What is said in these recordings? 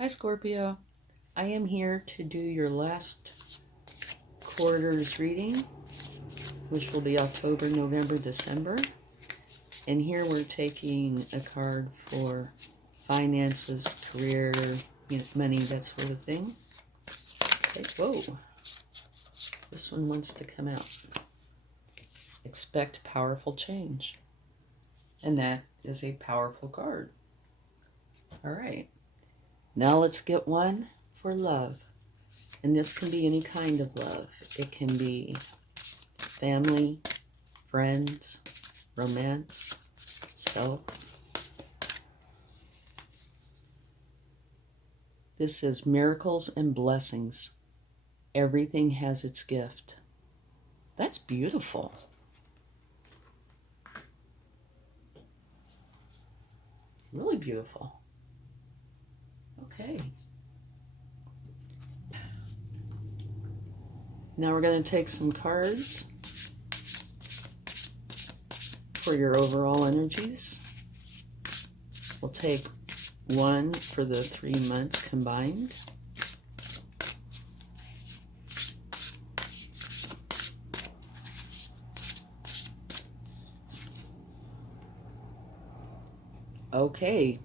Hi Scorpio, I am here to do your last quarter's reading, which will be October, November, December. And here we're taking a card for finances, career, money, that sort of thing. Okay, whoa, this one wants to come out. Expect powerful change. And that is a powerful card. All right, now let's get one for love. And this can be any kind of love. It can be family, friends, romance, self. This is miracles and blessings. Everything has its gift. That's beautiful. Really beautiful. Okay. Now we're going to take some cards for your overall energies. We'll take one for the 3 months combined. Okay,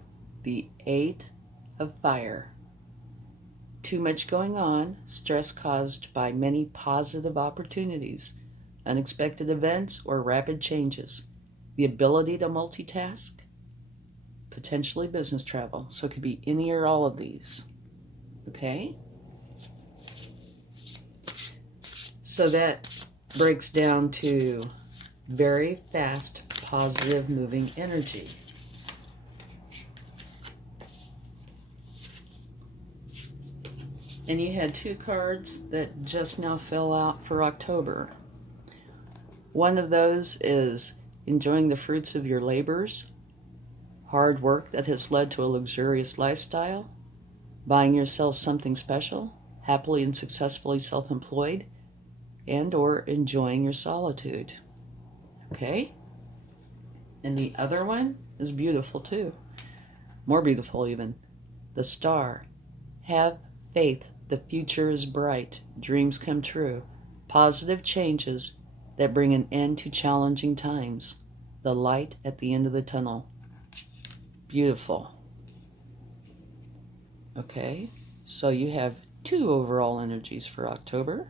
the 8 of Fire. Too much going on, stress caused by many positive opportunities, unexpected events, or rapid changes. The ability to multitask, potentially business travel. So it could be any or all of these. Okay? So that breaks down to very fast, positive moving energy. And you had 2 cards that just now fell out for October. One of those is enjoying the fruits of your labors, hard work that has led to a luxurious lifestyle, buying yourself something special, happily and successfully self-employed, and or enjoying your solitude. Okay? And the other one is beautiful too. More beautiful even. The Star. Have faith. The future is bright. Dreams come true. Positive changes that bring an end to challenging times. The light at the end of the tunnel. Beautiful. Okay, so you have 2 overall energies for October.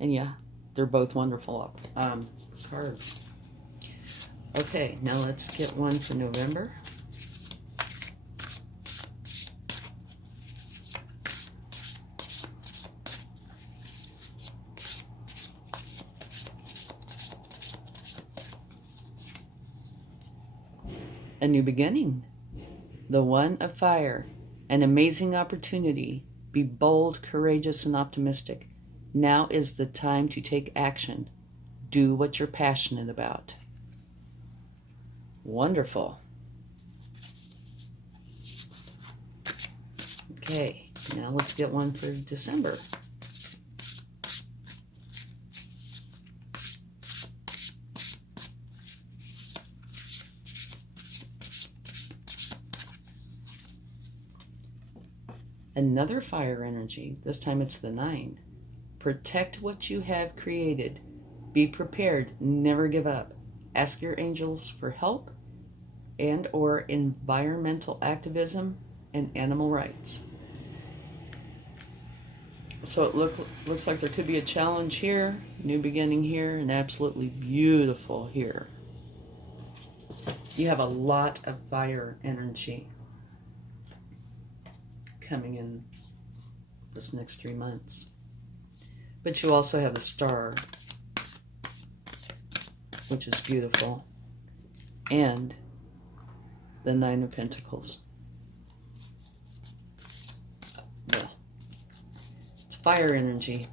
And yeah, they're both wonderful cards. Okay, now let's get one for November. A new beginning. The 1 of Fire. An amazing opportunity. Be bold, courageous, and optimistic. Now is the time to take action. Do what you're passionate about. Wonderful. Okay, now let's get one for December. Another fire energy. This time it's the 9. Protect what you have created. Be prepared. Never give up. Ask your angels for help and or environmental activism and animal rights. So it looks like there could be a challenge here, new beginning here, and absolutely beautiful here. You have a lot of fire energy coming in this next 3 months. But you also have the Star, which is beautiful, and the 9 of Pentacles. Well, it's fire energy,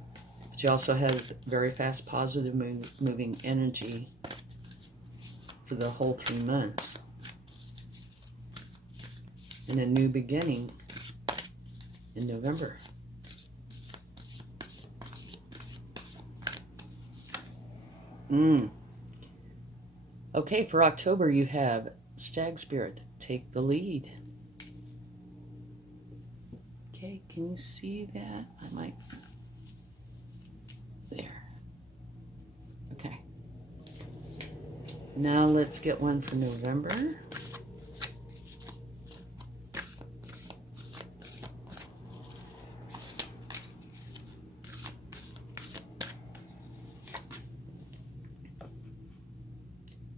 but you also have very fast, positive moving energy for the whole 3 months. And a new beginning in November. Okay, for October you have Stag Spirit. Take the lead. Okay, can you see that? I might... There. Okay. Now let's get one for November.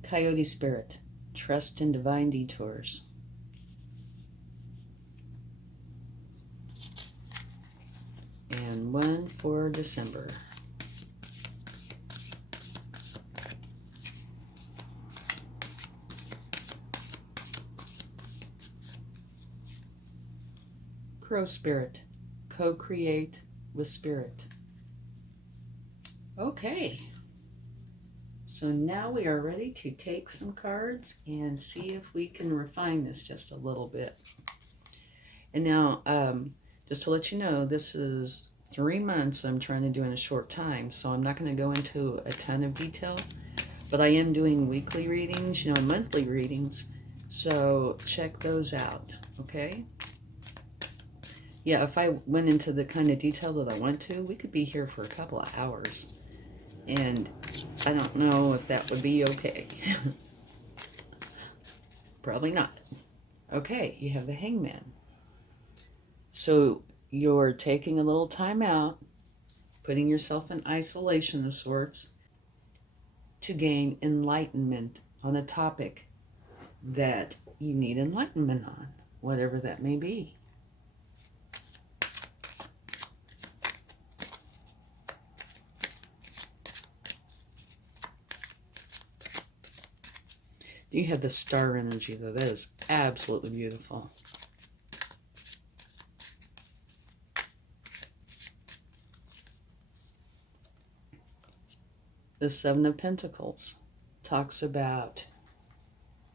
Coyote Spirit, trust in divine detours. And one for December. Crow Spirit, co-create with Spirit. Okay. So now we are ready to take some cards and see if we can refine this just a little bit. And now, just to let you know, this is 3 months I'm trying to do in a short time, so I'm not going to go into a ton of detail, but I am doing weekly readings, monthly readings, so check those out, okay? Yeah, if I went into the kind of detail that I want to, we could be here for a couple of hours. And I don't know if that would be okay. Probably not. Okay, you have the Hangman. So you're taking a little time out, putting yourself in isolation of sorts to gain enlightenment on a topic that you need enlightenment on, whatever that may be. You have the star energy, though. That is absolutely beautiful. The Seven of Pentacles talks about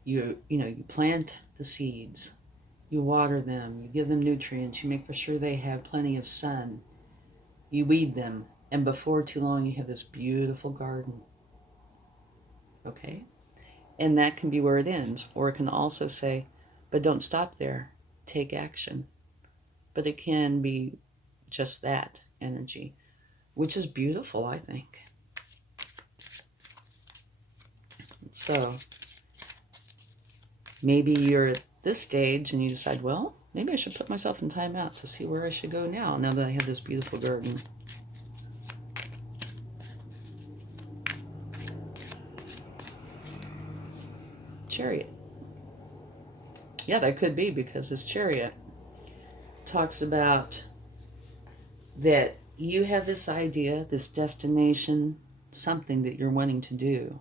you plant the seeds, you water them, you give them nutrients, you make for sure they have plenty of sun, you weed them, and before too long you have this beautiful garden. Okay? And that can be where it ends. Or it can also say, but don't stop there. Take action. But it can be just that energy, which is beautiful, I think. So maybe you're at this stage and you decide, well, maybe I should put myself in timeout to see where I should go now that I have this beautiful garden. Chariot. Yeah, that could be, because this Chariot talks about that you have this idea, this destination, something that you're wanting to do,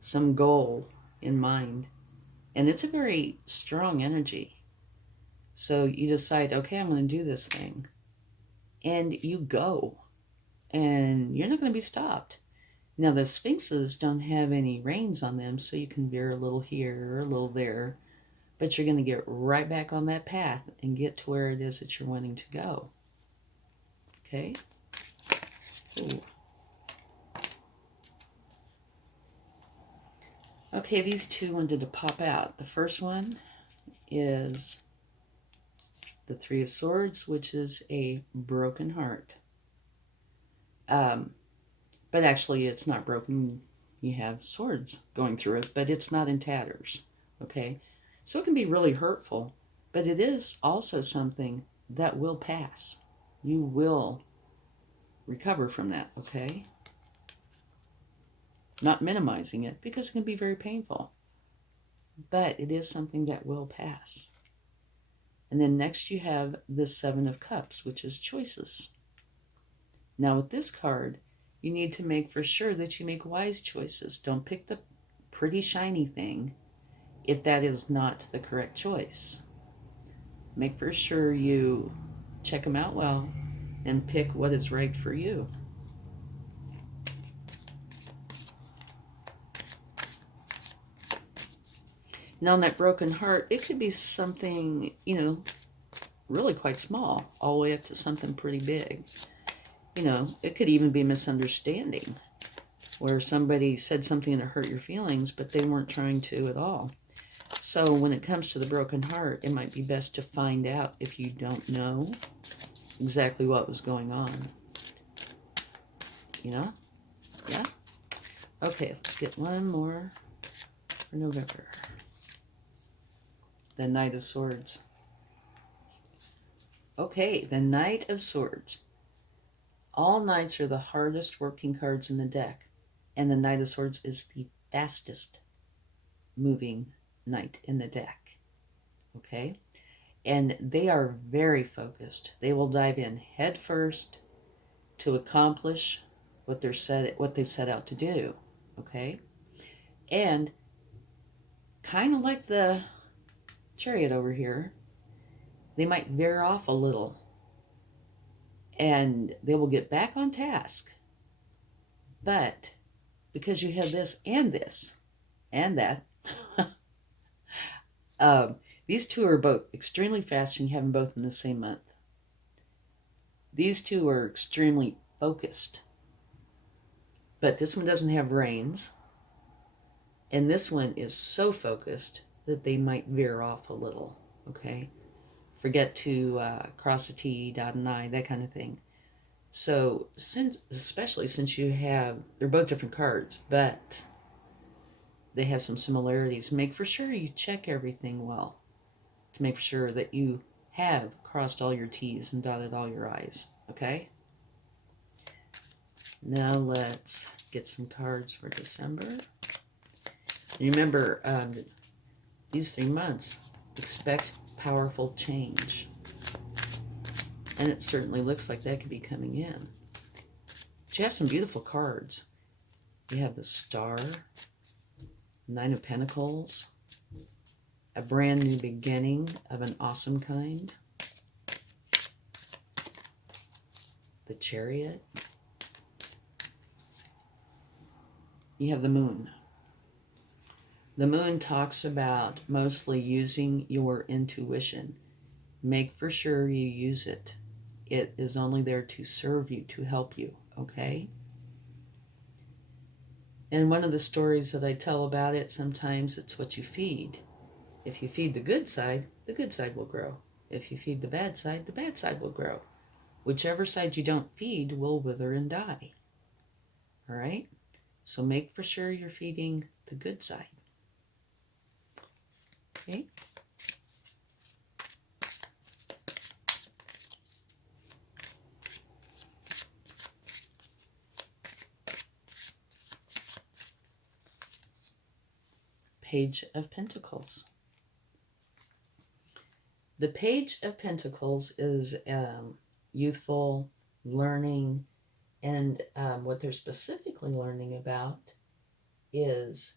some goal in mind, and it's a very strong energy. So you decide, okay, I'm going to do this thing, and you go, and you're not going to be stopped. Now, the Sphinxes don't have any reins on them, so you can veer a little here or a little there, but you're going to get right back on that path and get to where it is that you're wanting to go. Okay? Ooh. Okay, these two wanted to pop out. The first one is the Three of Swords, which is a broken heart. But actually, it's not broken. You have swords going through it, but it's not in tatters, okay? So it can be really hurtful, but it is also something that will pass. You will recover from that, okay? Not minimizing it, because it can be very painful, but it is something that will pass. And then next you have the Seven of Cups, which is choices. Now with this card, you need to make for sure that you make wise choices. Don't pick the pretty shiny thing if that is not the correct choice. Make for sure you check them out well and pick what is right for you. Now, in that broken heart, it could be something, really quite small, all the way up to something pretty big. It could even be a misunderstanding, where somebody said something that hurt your feelings, but they weren't trying to at all. So when it comes to the broken heart, it might be best to find out if you don't know exactly what was going on. You know? Yeah? Okay, let's get one more for November. The Knight of Swords. Okay, the Knight of Swords. All knights are the hardest working cards in the deck, and the Knight of Swords is the fastest moving knight in the deck. Okay? And they are very focused. They will dive in head first to accomplish what they've set out to do. Okay? And kind of like the Chariot over here, they might veer off a little and they will get back on task. But because you have this and that, these two are both extremely fast and you have them both in the same month. These two are extremely focused. But this one doesn't have reins. And this one is so focused that they might veer off a little. Okay? Forget to cross a T, dot an I, that kind of thing. So, especially since they're both different cards, but they have some similarities, make for sure you check everything well to make sure that you have crossed all your T's and dotted all your I's, okay? Now let's get some cards for December. Remember, these 3 months, expect powerful change. And it certainly looks like that could be coming in. But you have some beautiful cards. You have the Star, Nine of Pentacles, a brand new beginning of an awesome kind, the Chariot. You have the Moon. The Moon talks about mostly using your intuition. Make for sure you use it. It is only there to serve you, to help you, okay? And one of the stories that I tell about it, sometimes it's what you feed. If you feed the good side will grow. If you feed the bad side will grow. Whichever side you don't feed will wither and die. All right? So make for sure you're feeding the good side. Okay? Page of Pentacles. The Page of Pentacles is youthful, learning, and what they're specifically learning about is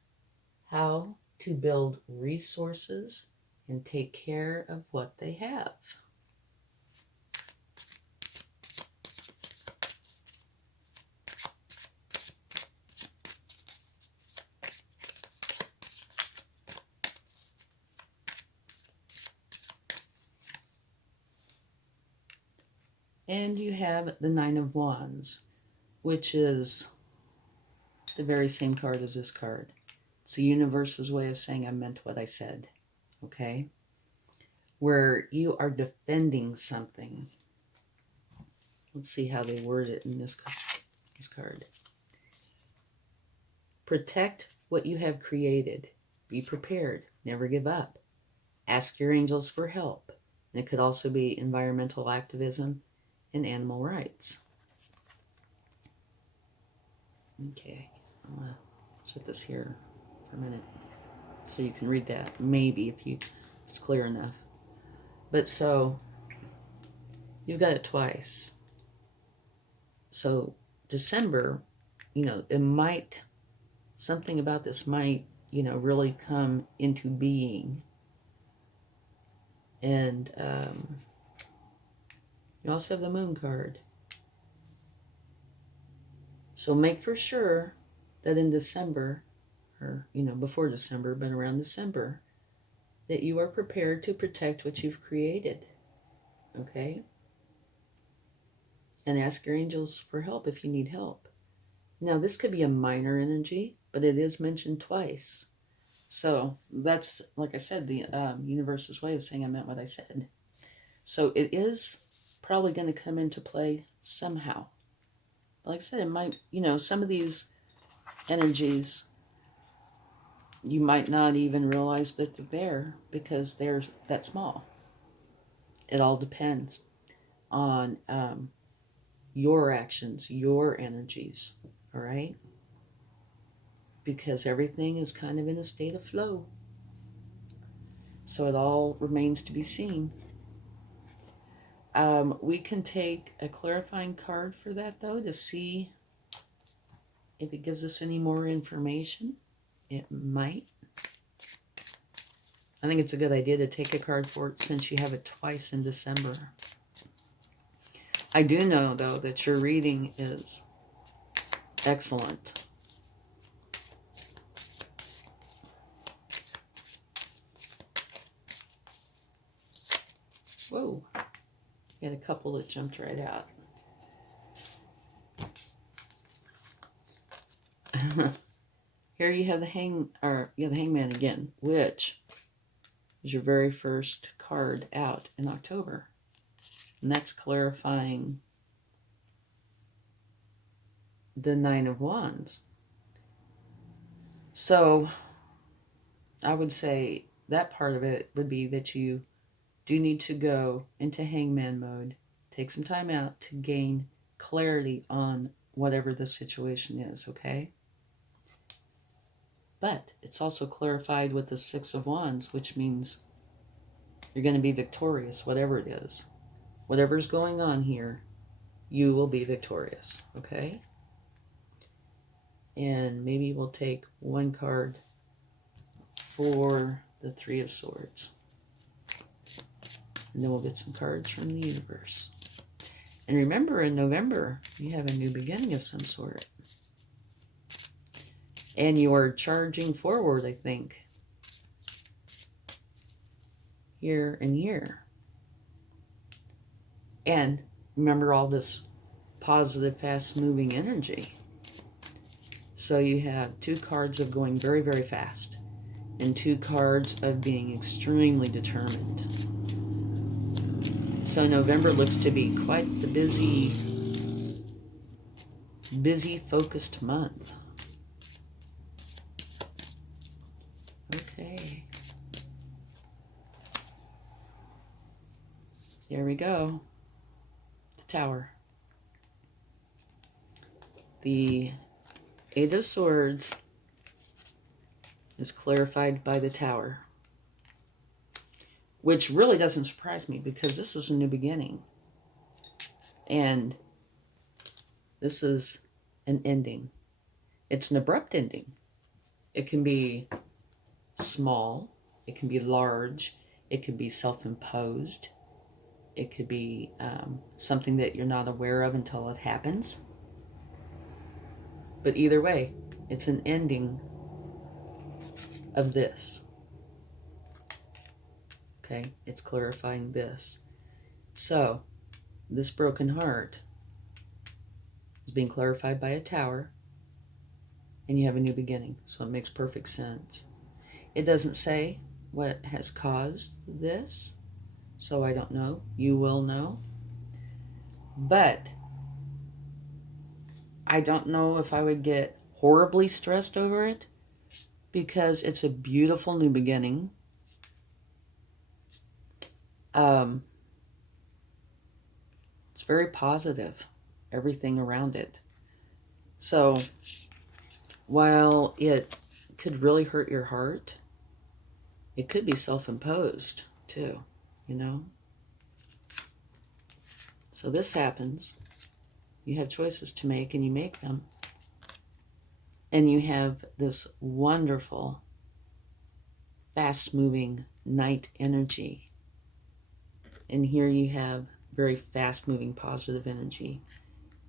how to build resources and take care of what they have. And you have the Nine of Wands, which is the very same card as this card. It's the universe's way of saying I meant what I said, okay? Where you are defending something. Let's see how they word it in this card. Protect what you have created. Be prepared. Never give up. Ask your angels for help. And it could also be environmental activism and animal rights. Okay, I'll set this here for a minute so you can read that, maybe if it's clear enough. But so, you've got it twice. So, December, something about this might, really come into being. And you also have the Moon card. So make for sure that in December, or, before December, but around December, that you are prepared to protect what you've created. Okay? And ask your angels for help if you need help. Now, this could be a minor energy, but it is mentioned twice. So that's, like I said, the universe's way of saying I meant what I said. So it is probably going to come into play somehow. Like I said, it might, some of these energies, you might not even realize that they're there because they're that small. It all depends on your actions, your energies, all right? Because everything is kind of in a state of flow. So it all remains to be seen. We can take a clarifying card for that, though, to see if it gives us any more information. It might. I think it's a good idea to take a card for it since you have it twice in December. I do know, though, that your reading is excellent. Whoa. You had a couple that jumped right out. Here you have the Hangman again, which is your very first card out in October. And that's clarifying the Nine of Wands. So I would say that part of it would be that you do need to go into Hangman mode, take some time out to gain clarity on whatever the situation is, okay? But it's also clarified with the Six of Wands, which means you're going to be victorious, whatever it is. Whatever's going on here, you will be victorious, okay? And maybe we'll take one card for the Three of Swords. And then we'll get some cards from the universe. And remember, in November, you have a new beginning of some sort. And you are charging forward, I think. Here and here. And remember all this positive, fast-moving energy. So you have two cards of going very, very fast. And two cards of being extremely determined. So November looks to be quite the busy, focused month. Okay. There we go. The Tower. The Eight of Swords is clarified by the Tower. Which really doesn't surprise me because this is a new beginning. And this is an ending. It's an abrupt ending. It can be small. It can be large. It could be self-imposed. It could be something that you're not aware of until it happens. But either way, it's an ending of this. Okay, it's clarifying this. So, this broken heart is being clarified by a Tower, and you have a new beginning. So it makes perfect sense. It doesn't say what has caused this, so I don't know. You will know. But I don't know if I would get horribly stressed over it because it's a beautiful new beginning. It's very positive, everything around it. So while it could really hurt your heart, it could be self-imposed too, you know? So this happens. You have choices to make and you make them. And you have this wonderful, fast-moving night energy. And here you have very fast-moving positive energy.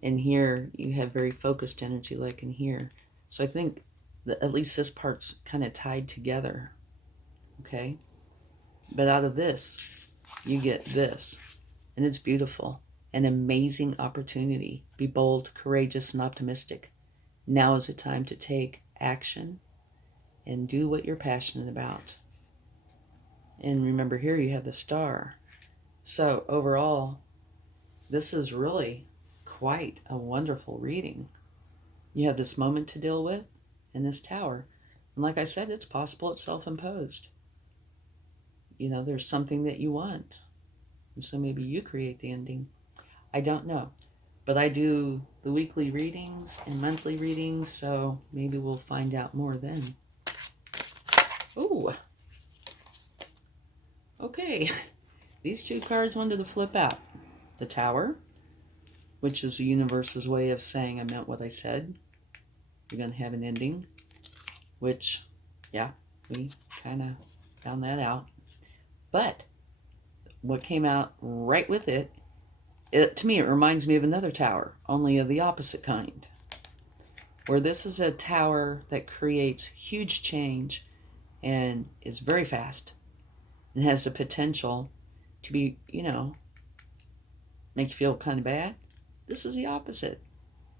And here you have very focused energy like in here. So I think that at least this part's kind of tied together. Okay? But out of this, you get this. And it's beautiful. An amazing opportunity. Be bold, courageous, and optimistic. Now is the time to take action and do what you're passionate about. And remember, here you have the Star. So overall, this is really quite a wonderful reading. You have this moment to deal with and this Tower. And like I said, it's possible it's self-imposed. You know, there's something that you want. And so maybe you create the ending. I don't know. But I do the weekly readings and monthly readings, so maybe we'll find out more then. Ooh. Okay. These two cards wanted to flip out. The Tower, which is the universe's way of saying I meant what I said. You're going to have an ending, which, yeah, we kind of found that out. But what came out right with it, to me, it reminds me of another tower, only of the opposite kind. Where this is a tower that creates huge change and is very fast and has the potential to be, you know, make you feel kind of bad. This is the opposite.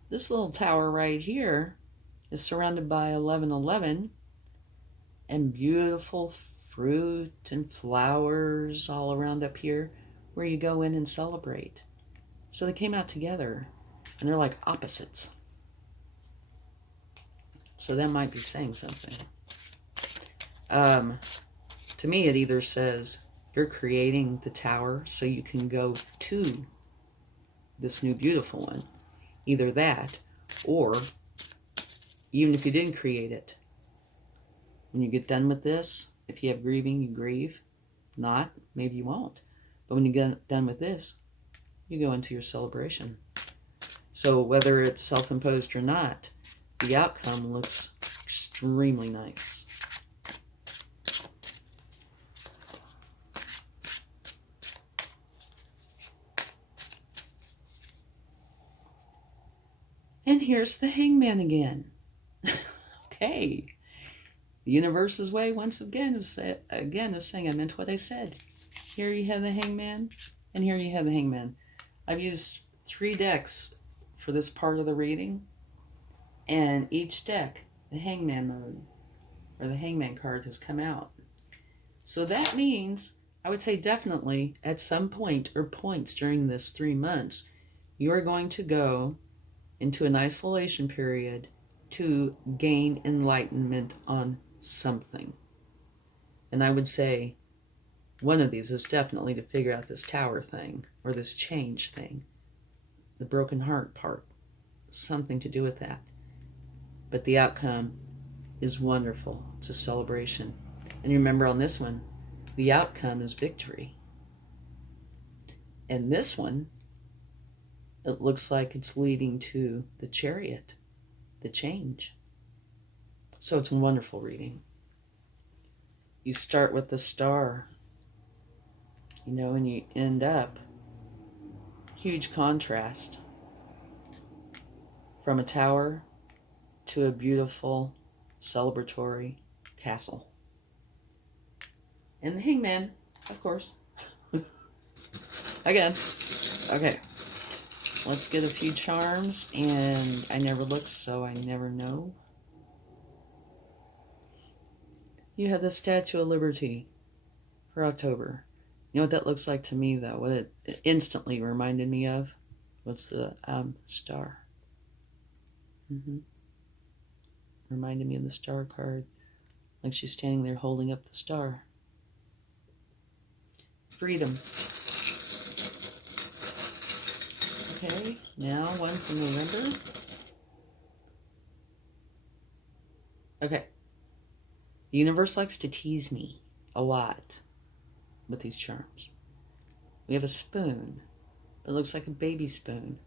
This little tower right here is surrounded by 1111 and beautiful fruit and flowers all around up here where you go in and celebrate. So they came out together, and they're like opposites. So that might be saying something. To me, it either says you're creating the tower so you can go to this new beautiful one. Either that, or even if you didn't create it, when you get done with this, if you have grieving, you grieve. Not, maybe you won't. But when you get done with this, you go into your celebration. So whether it's self-imposed or not, the outcome looks extremely nice. And here's the Hangman again. Okay. The universe's way, once again, is saying I meant what I said. Here you have the Hangman, and here you have the Hangman. I've used 3 decks for this part of the reading, and each deck, the Hangman mode, or the Hangman card has come out. So that means, I would say definitely, at some point or points during this 3 months, you are going to go into an isolation period to gain enlightenment on something. And I would say one of these is definitely to figure out this tower thing, or this change thing, the broken heart part, something to do with that. But the outcome is wonderful. It's a celebration. And remember, on this one, the outcome is victory. And this one, it looks like it's leading to the Chariot, the change. So it's a wonderful reading. You start with the Star, you know, and you end up, huge contrast, from a tower to a beautiful celebratory castle. And the Hangman, of course. Again. Okay. Let's get a few charms, and I never look, so I never know. You have the Statue of Liberty for October. You know what that looks like to me, though? What it instantly reminded me of was the star. Reminded me of the Star card. Like she's standing there holding up the star. Freedom. Okay, now one for November. Okay. The universe likes to tease me a lot with these charms. We have a spoon. It looks like a baby spoon.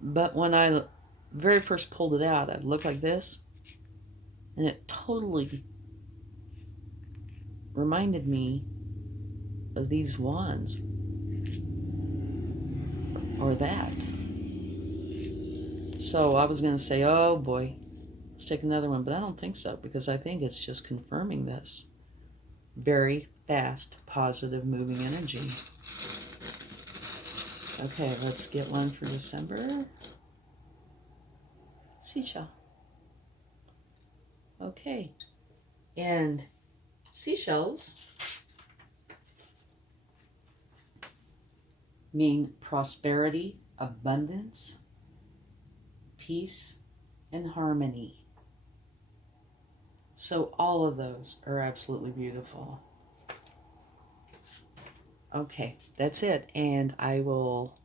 But when I very first pulled it out, it looked like this. And it totally reminded me of these wands. Or that. So I was going to say, oh boy, let's take another one. But I don't think so, because I think it's just confirming this. Very fast, positive, moving energy. Okay, let's get one for December. Seashell. Okay. And seashells mean prosperity, abundance, peace, and harmony. So all of those are absolutely beautiful. Okay, that's it. And I will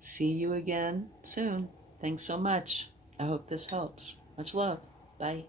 see you again soon. Thanks so much. I hope this helps. Much love. Bye.